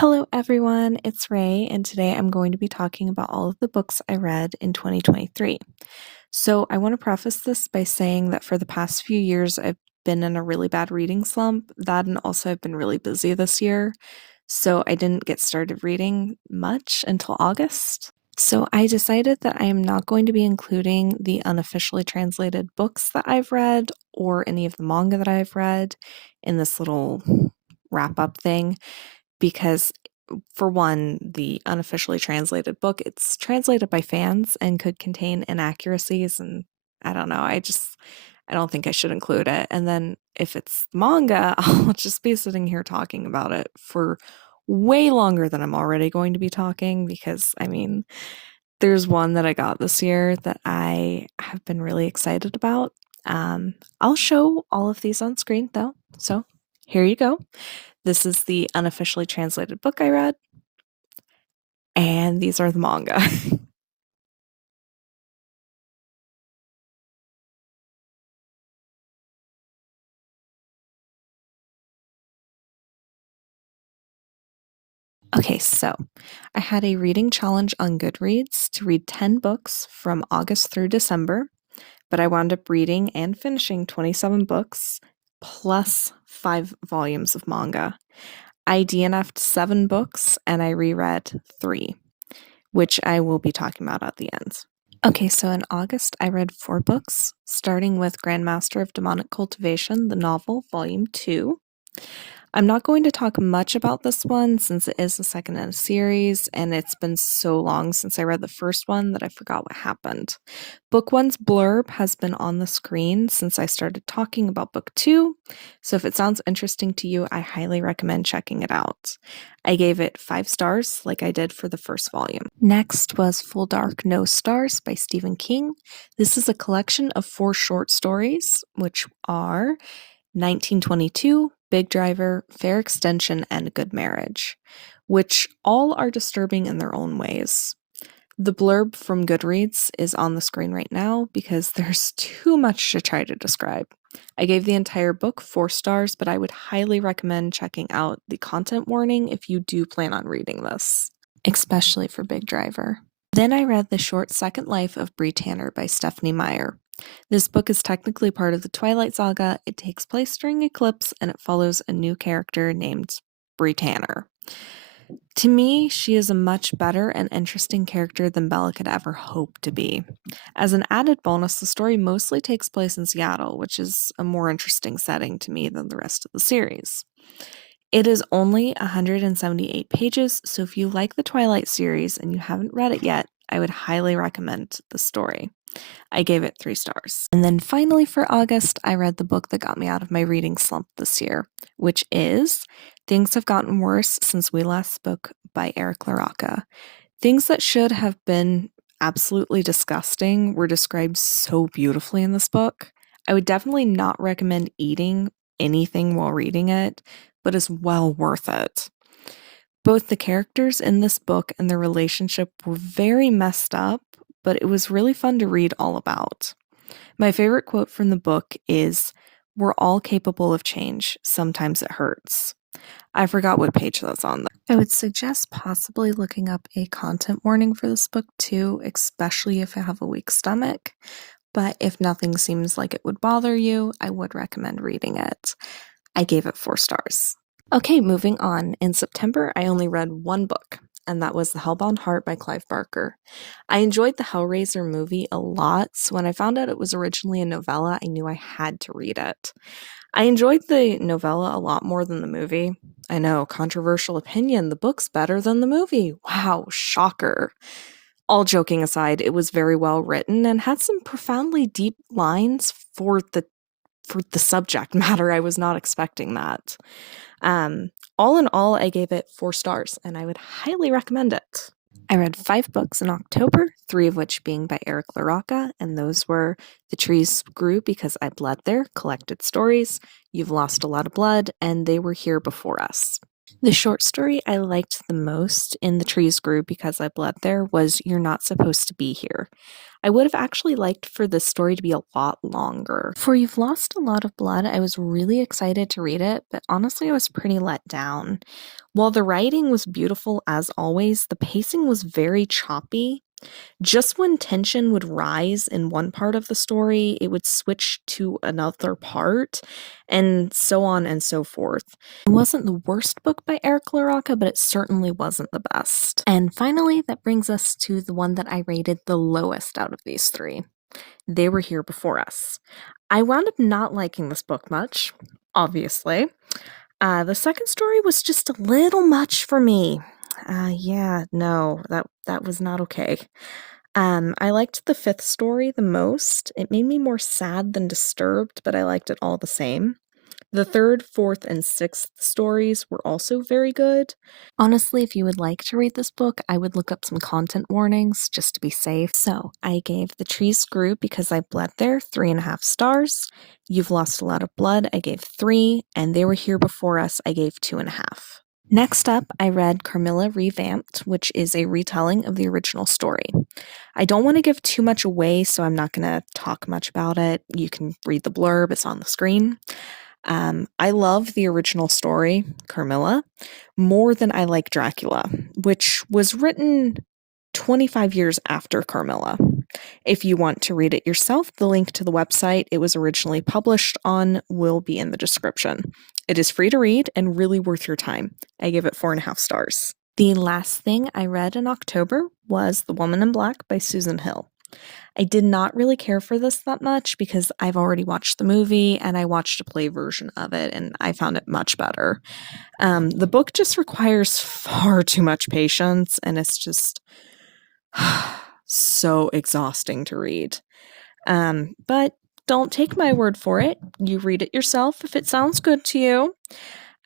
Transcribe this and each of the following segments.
Hello, everyone. It's Ray, and today I'm going to be talking about all of the books I read in 2023. So, I want to preface this by saying that for the past few years, I've been in a really bad reading slump. That, and also, I've been really busy this year. So, I didn't get started reading much until August. So, I decided that I am not going to be including the unofficially translated books that I've read or any of the manga that I've read in this little wrap up thing because for one, the unofficially translated book, it's translated by fans and could contain inaccuracies and I don't know, I don't think I should include it. And then if it's manga, I'll just be sitting here talking about it for way longer than I'm already going to be talking because there's one that I got this year that I have been really excited about. I'll show all of these on screen though. So, here you go. This is the unofficially translated book I read, and these are the manga. Okay, so I had a reading challenge on Goodreads to read 10 books from August through December, but I wound up reading and finishing 27 books plus 5 volumes of manga. I DNF'd 7 books and I reread 3, which I will be talking about at the end. Okay, so in August, I read 4 books, starting with Grandmaster of Demonic Cultivation, the novel, Volume 2. I'm not going to talk much about this one since it is the second in a series, and it's been so long since I read the first one that I forgot what happened. Book 1's blurb has been on the screen since I started talking about Book 2, so if it sounds interesting to you, I highly recommend checking it out. I gave it 5 stars, like I did for the first volume. Next was Full Dark No Stars by Stephen King. This is a collection of 4 short stories, which are 1922, Big Driver, Fair Extension, and Good Marriage, which all are disturbing in their own ways. The blurb from Goodreads is on the screen right now because there's too much to try to describe. I gave the entire book 4 stars, but I would highly recommend checking out the content warning if you do plan on reading this, especially for Big Driver. Then I read The Short Second Life of Bree Tanner by Stephanie Meyer. This book is technically part of the Twilight Saga. It takes place during eclipse and it follows a new character named Bree Tanner. To me, she is a much better and interesting character than Bella could ever hope to be. As an added bonus, the story mostly takes place in Seattle, which is a more interesting setting to me than the rest of the series. It is only 178 pages, so if you like the Twilight series and you haven't read it yet, I would highly recommend the story. I gave it 3 stars. And then finally for August, I read the book that got me out of my reading slump this year, which is Things Have Gotten Worse Since We Last Spoke by Eric LaRocca. Things that should have been absolutely disgusting were described so beautifully in this book. I would definitely not recommend eating anything while reading it, but is well worth it. Both the characters in this book and their relationship were very messed up, but it was really fun to read all about. My favorite quote from the book is, "We're all capable of change. Sometimes it hurts." I forgot what page that's on, though. I would suggest possibly looking up a content warning for this book too, especially if you have a weak stomach. But if nothing seems like it would bother you, I would recommend reading it. I gave it 4 stars. Okay, moving on. In September, I only read 1 book, and that was The Hellbound Heart by Clive Barker. I enjoyed the Hellraiser movie a lot, so when I found out it was originally a novella, I knew I had to read it. I enjoyed the novella a lot more than the movie. I know, controversial opinion, the book's better than the movie. Wow, shocker. All joking aside, it was very well written and had some profoundly deep lines for the subject matter. I was not expecting that. All in all, I gave it 4 stars, and I would highly recommend it. I read 5 books in October, 3 of which being by Eric LaRocca, and those were The Trees Grew Because I Bled There, Collected Stories, You've Lost a Lot of Blood, and They Were Here Before Us. The short story I liked the most in The Trees Grew Because I Bled There was You're Not Supposed to Be Here. I would have actually liked for this story to be a lot longer. For You've Lost a Lot of Blood, I was really excited to read it, but honestly, I was pretty let down. While the writing was beautiful as always, the pacing was very choppy. Just when tension would rise in one part of the story, it would switch to another part, and so on and so forth. It wasn't the worst book by Eric LaRocca, but it certainly wasn't the best. And finally, that brings us to the one that I rated the lowest out of these three. They Were Here Before Us. I wound up not liking this book much, obviously. The second story was just a little much for me. Yeah, no, that was not okay. I liked the fifth story the most. It made me more sad than disturbed, but I liked it all the same. The third, fourth, and sixth stories were also very good. Honestly, if you would like to read this book, I would look up some content warnings just to be safe. So I gave The Trees Grew Because I Bled There 3.5 stars. You've Lost a Lot of Blood, I gave 3, and They Were Here Before Us, I gave 2.5. Next up, I read Carmilla Revamped, which is a retelling of the original story. I don't want to give too much away, so I'm not going to talk much about it. You can read the blurb, it's on the screen. I love the original story, Carmilla, more than I like Dracula, which was written 25 years after Carmilla. If you want to read it yourself, the link to the website it was originally published on will be in the description. It is free to read and really worth your time. I give it 4.5 stars. The last thing I read in October was The Woman in Black by Susan Hill. I did not really care for this that much because I've already watched the movie and I watched a play version of it and I found it much better. The book just requires far too much patience and it's just so exhausting to read. But don't take my word for it. You read it yourself if it sounds good to you.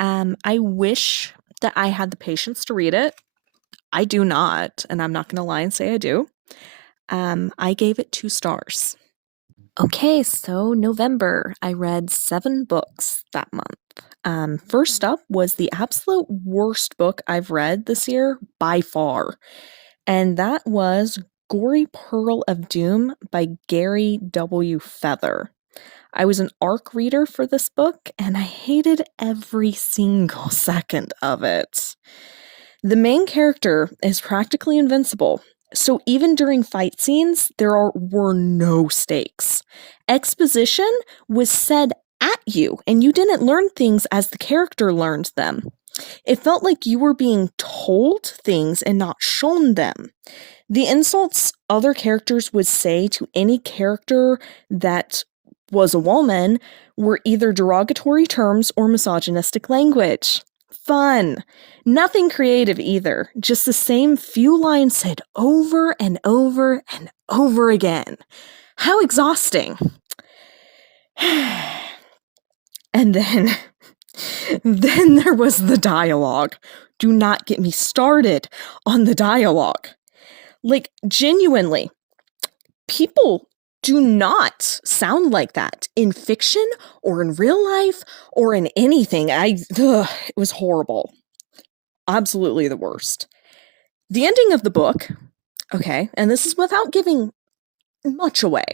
I wish that I had the patience to read it. I do not, and I'm not going to lie and say I do. I gave it 2 stars. Okay, so November, I read 7 books that month. First up was the absolute worst book I've read this year by far, and that was Gory Pearl of Doom by Gary W. Feather. I was an ARC reader for this book, and I hated every single second of it. The main character is practically invincible, so even during fight scenes, were no stakes. Exposition was said at you, and you didn't learn things as the character learned them. It felt like you were being told things and not shown them. The insults other characters would say to any character that was a woman were either derogatory terms or misogynistic language. Fun. Nothing creative either, just the same few lines said over and over and over again. How exhausting. And then there was the dialogue. Do not get me started on the dialogue. Like, genuinely, people do not sound like that in fiction or in real life or in anything. It was horrible. Absolutely the worst. The ending of the book, okay, and this is without giving much away,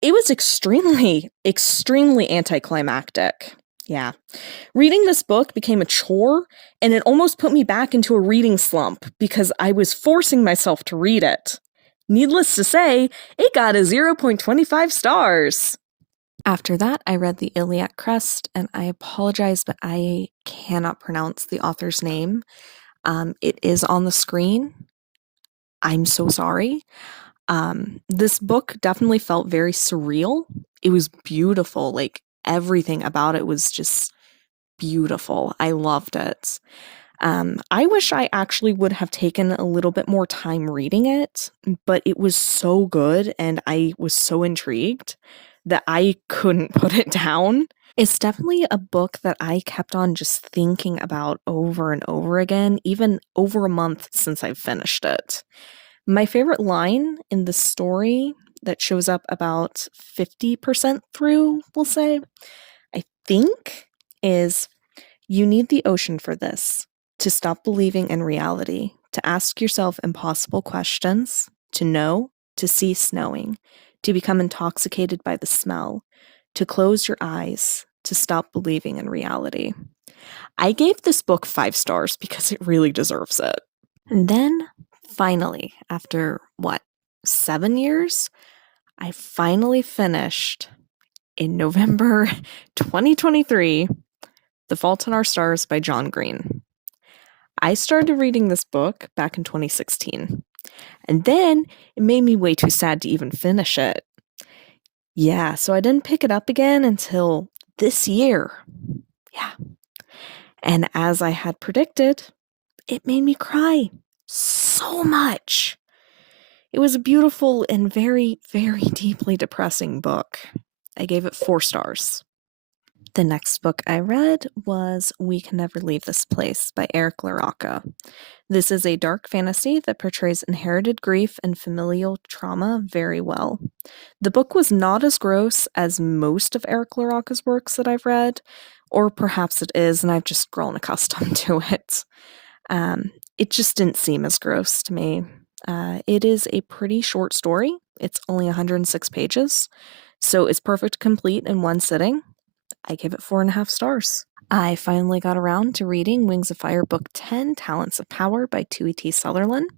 it was extremely, extremely anticlimactic. Yeah. Reading this book became a chore, and it almost put me back into a reading slump because I was forcing myself to read it. Needless to say, it got a 0.25 stars. After that, I read The Iliac Crest, and I apologize, but I cannot pronounce the author's name. It is on the screen. I'm so sorry. This book definitely felt very surreal. It was beautiful. Like, everything about it was just beautiful. I loved it. I wish I actually would have taken a little bit more time reading it, but it was so good and I was so intrigued that I couldn't put it down. It's definitely a book that I kept on just thinking about over and over again, even over a month since I've finished it. My favorite line in the story that shows up about 50% through, we'll say, I think, is you need the ocean for this, to stop believing in reality, to ask yourself impossible questions, to know, to cease knowing, to become intoxicated by the smell, to close your eyes, to stop believing in reality. I gave this book 5 stars because it really deserves it. And then, finally, after 7 years, I finally finished in November 2023, The Fault in Our Stars by John Green. I started reading this book back in 2016, and then it made me way too sad to even finish it. Yeah, so I didn't pick it up again until this year. Yeah. And as I had predicted, it made me cry so much. It was a beautiful and very, very deeply depressing book. I gave it 4 stars. The next book I read was We Can Never Leave This Place by Eric LaRocca. This is a dark fantasy that portrays inherited grief and familial trauma very well. The book was not as gross as most of Eric LaRocca's works that I've read, or perhaps it is, and I've just grown accustomed to it. It just didn't seem as gross to me. It is a pretty short story. It's only 106 pages, so it's perfect to complete in one sitting. I give it 4.5 stars. I finally got around to reading Wings of Fire Book 10, Talents of Power by Tui T. Sutherland.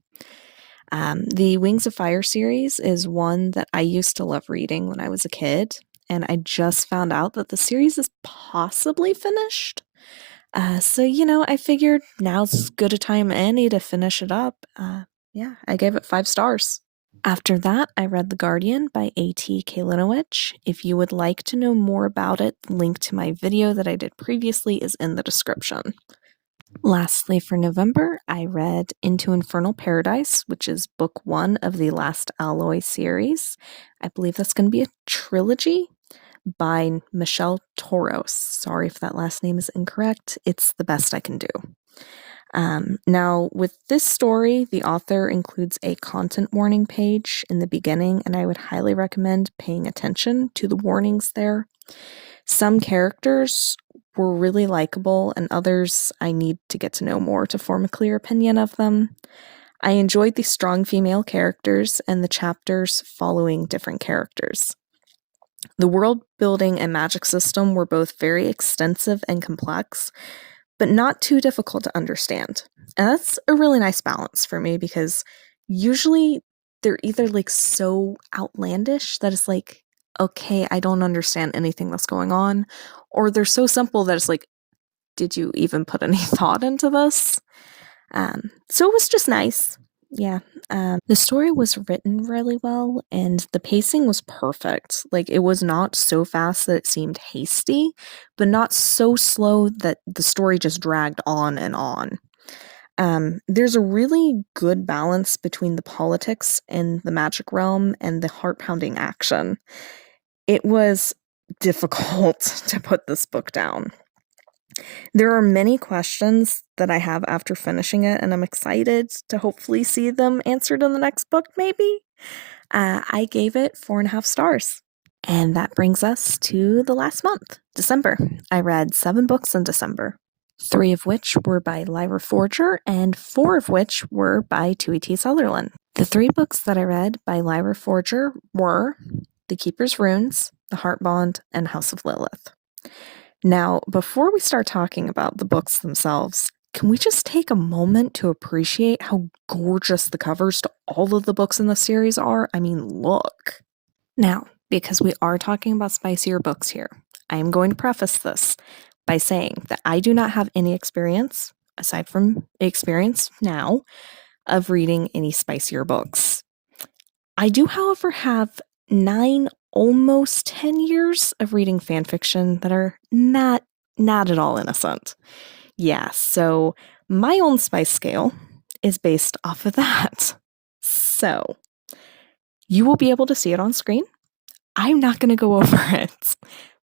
The Wings of Fire series is one that I used to love reading when I was a kid, and I just found out that the series is possibly finished. So, I figured now's as good a time any to finish it up. Yeah, I gave it 5 stars. After that, I read The Guardian by A.T. Kalinowicz. If you would like to know more about it, the link to my video that I did previously is in the description. Lastly, for November, I read Into Infernal Paradise, which is book 1 of the Last Alloy series. I believe that's going to be a trilogy by Michelle Toros. Sorry if that last name is incorrect. It's the best I can do. Now, with this story, the author includes a content warning page in the beginning, and I would highly recommend paying attention to the warnings there. Some characters were really likable, and others I need to get to know more to form a clear opinion of them. I enjoyed the strong female characters and the chapters following different characters. The world building and magic system were both very extensive and complex, but not too difficult to understand. And that's a really nice balance for me because usually they're either so outlandish that it's okay, I don't understand anything that's going on, or they're so simple that it's did you even put any thought into this? So it was just nice. Yeah. The story was written really well, and the pacing was perfect. It was not so fast that it seemed hasty, but not so slow that the story just dragged on and on. There's a really good balance between the politics in the magic realm and the heart-pounding action. It was difficult to put this book down. There are many questions that I have after finishing it, and I'm excited to hopefully see them answered in the next book, maybe. I gave it 4.5 stars. And that brings us to the last month, December. I read 7 books in December, 3 of which were by Lyra Forger, and 4 of which were by Tui T. Sutherland. The 3 books that I read by Lyra Forger were The Keeper's Runes, The Heart Bond, and House of Lilith. Now, before we start talking about the books themselves, can we just take a moment to appreciate how gorgeous the covers to all of the books in the series are? I mean, look. Now, because we are talking about spicier books here, I am going to preface this by saying that I do not have any experience, aside from experience now, of reading any spicier books. I do, however, have 9, almost 10 years of reading fanfiction that are not at all innocent. Yeah, so my own spice scale is based off of that. So, you will be able to see it on screen. I'm not going to go over it,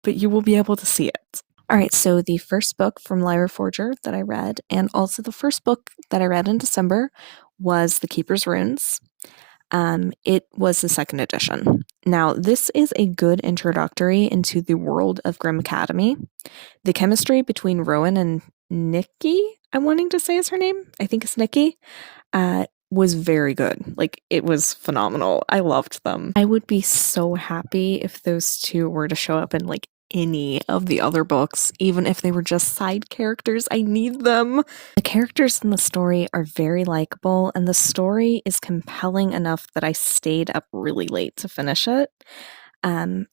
but you will be able to see it. All right, so the first book from Lyra Forger that I read, and also the first book that I read in December, was The Keeper's Runes. It was the 2nd edition. Now, this is a good introductory into the world of Grimm Academy. The chemistry between Rowan and Nikki, I'm wanting to say is her name. I think it's Nikki. was very good. Like, it was phenomenal. I loved them. I would be so happy if those two were to show up in like any of the other books, even if they were just side characters. I need them. The characters in the story are very likable, and the story is compelling enough that I stayed up really late to finish it.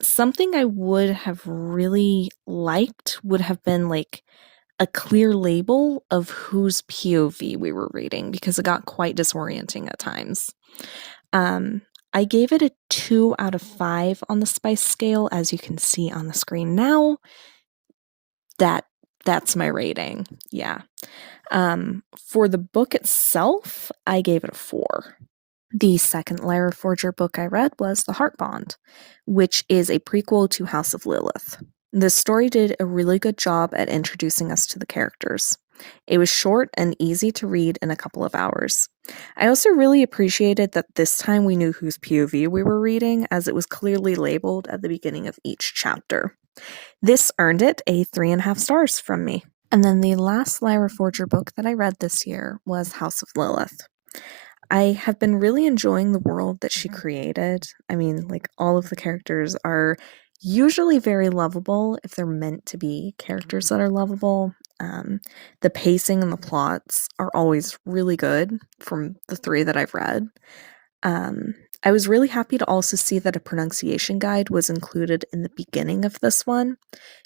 Something I would have really liked would have been like a clear label of whose POV we were reading because it got quite disorienting at times. Um, I gave it a 2 out of 5 on the spice scale, as you can see on the screen now. That's my rating. Yeah. For the book itself, I gave it a 4. The second Lyra Forger book I read was The Heart Bond, which is a prequel to House of Lilith. This story did a really good job at introducing us to the characters. It was short and easy to read in a couple of hours. I also really appreciated that this time we knew whose POV we were reading, as it was clearly labeled at the beginning of each chapter. This earned it a 3.5 stars from me. And then the last Lyra Forger book that I read this year was House of Lilith. I have been really enjoying the world that she created. I mean, like, all of the characters are usually very lovable if they're meant to be characters that are lovable. The pacing and the plots are always really good from the 3 that I've read. I was really happy to also see that a pronunciation guide was included in the beginning of this one,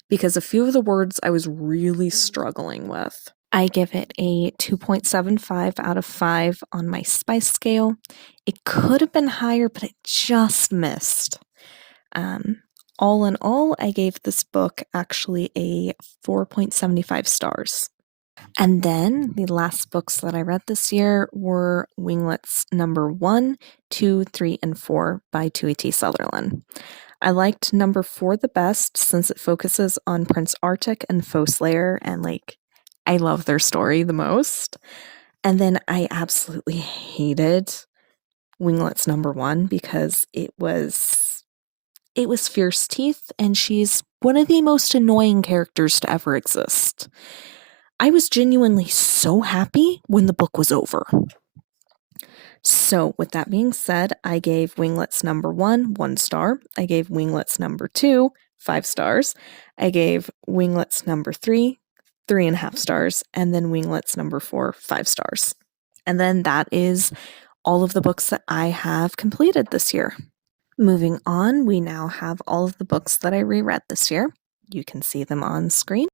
because a few of the words I was really struggling with. I give it a 2.75 out of 5 on my spice scale. It could have been higher, but it just missed. All in all, I gave this book actually a 4.75 stars. And then the last books that I read this year were Winglets number 1, 2, 3, and 4 by Tui T. Sutherland. I liked number 4 the best since it focuses on Prince Arctic and Foe Slayer, and like, I love their story the most. And then I absolutely hated Winglets number 1 because it was Fierce Teeth, and she's one of the most annoying characters to ever exist. I was genuinely so happy when the book was over. So, with that being said, I gave Winglets number 1 1 star. I gave Winglets number 2 5 stars. I gave Winglets number 3 3.5 stars. And then Winglets number 4 5 stars. And then that is all of the books that I have completed this year. Moving on, we now have all of the books that I reread this year. You can see them on screen.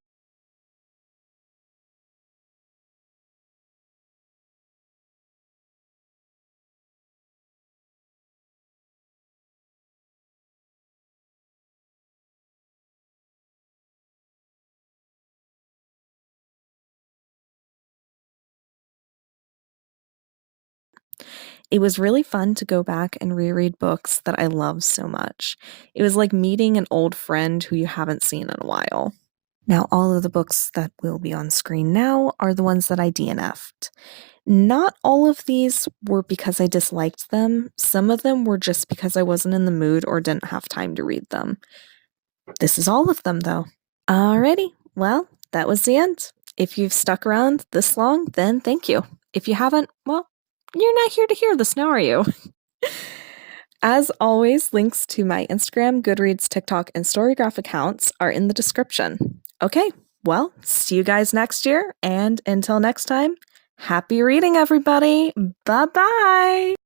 It was really fun to go back and reread books that I love so much. It was like meeting an old friend who you haven't seen in a while. Now, all of the books that will be on screen now are the ones that I DNF'd. Not all of these were because I disliked them. Some of them were just because I wasn't in the mood or didn't have time to read them. This is all of them, though. Alrighty, well, that was the end. If you've stuck around this long, then thank you. If you haven't, well, you're not here to hear this now, are you? As always, links to my Instagram, Goodreads, TikTok, and Storygraph accounts are in the description. Okay, well, see you guys next year, and until next time, happy reading, everybody! Bye-bye!